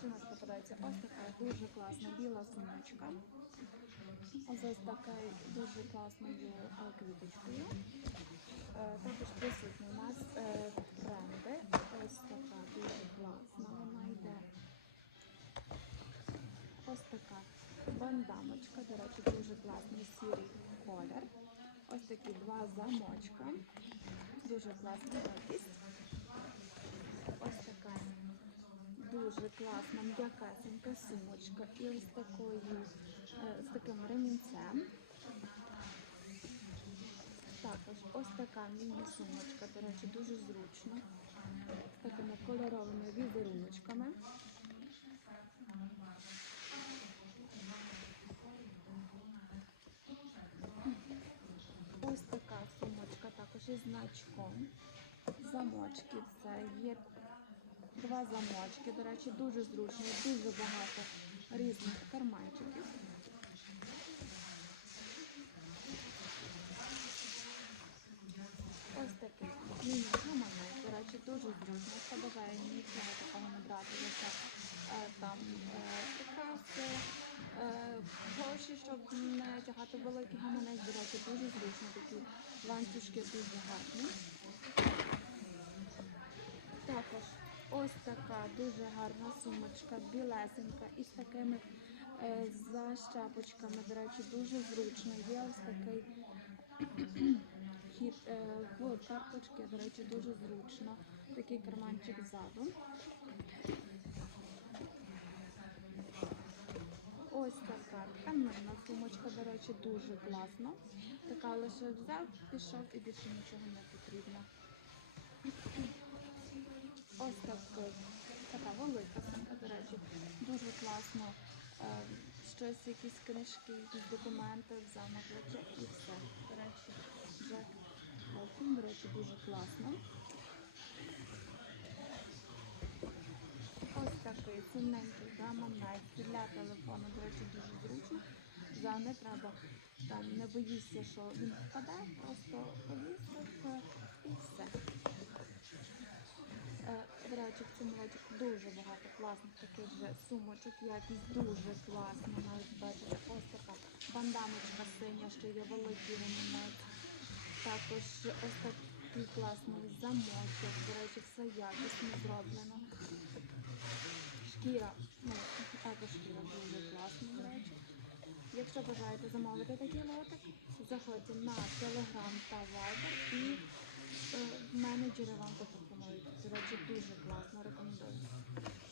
Також у нас попадається ось така дуже класна біла сумочка. Ось така дуже класною е, квіточкою. Е, Також присутні у нас е, бренди. Ось така дуже класна. Вона йде. Ось така бандамочка, до речі, дуже класний сірий колір. Ось такі два замочка. Дуже класна якість. Ось така дуже класна м'якасенька сумочка і ось такою, е, з таким ремінцем. Також ось така міні-сумочка, до речі, дуже зручно. З такими кольоровими візеруночками. Ось така сумочка також із значком. Замочки все. Є два замочки. До речі, дуже зручно, дуже багато різних карманчиків. Ось такий міні-гаманець, до речі, дуже зручно. Хто нічого такого не брати, лише е, там е, прикраси, е, гроші, щоб не тягати великий гаманець, до речі, дуже зручно. Такі ланцюжки дуже гарні. Також ось така дуже гарна сумочка, білесенька, із такими е, защепочками. До речі, дуже зручно. Є ось такий хід е, в карточки, до речі, дуже зручно. Такий карманчик ззаду. Ось така тканинна сумочка, до речі, дуже класно. Така лише взяв, пішов і більше нічого не потрібно. Ось так, така велика сумка, до речі, дуже класно. Е, щось, якісь книжки, якісь документи на плече і все. До речі, Джек Холкін, до речі, дуже класно. Ось такий цінненький гаманець для телефону, до речі, дуже зручно. За не треба там не боїшся, що він впаде, просто повісив і все. Е, До в цьому році дуже багато класних таких же сумочок, якість дуже класна. Навіть бачите, ось така бандамочка синя, що є великий ремінець. Також ось такий класний замочок. До речі, все якісно зроблено. Шкіра, ну, також шкіра дуже класна, до речі. Якщо бажаєте замовити такий лотик, заходьте на Telegram та Viber і е, менеджери вам допоможуть речі, дуже класно рекомендую.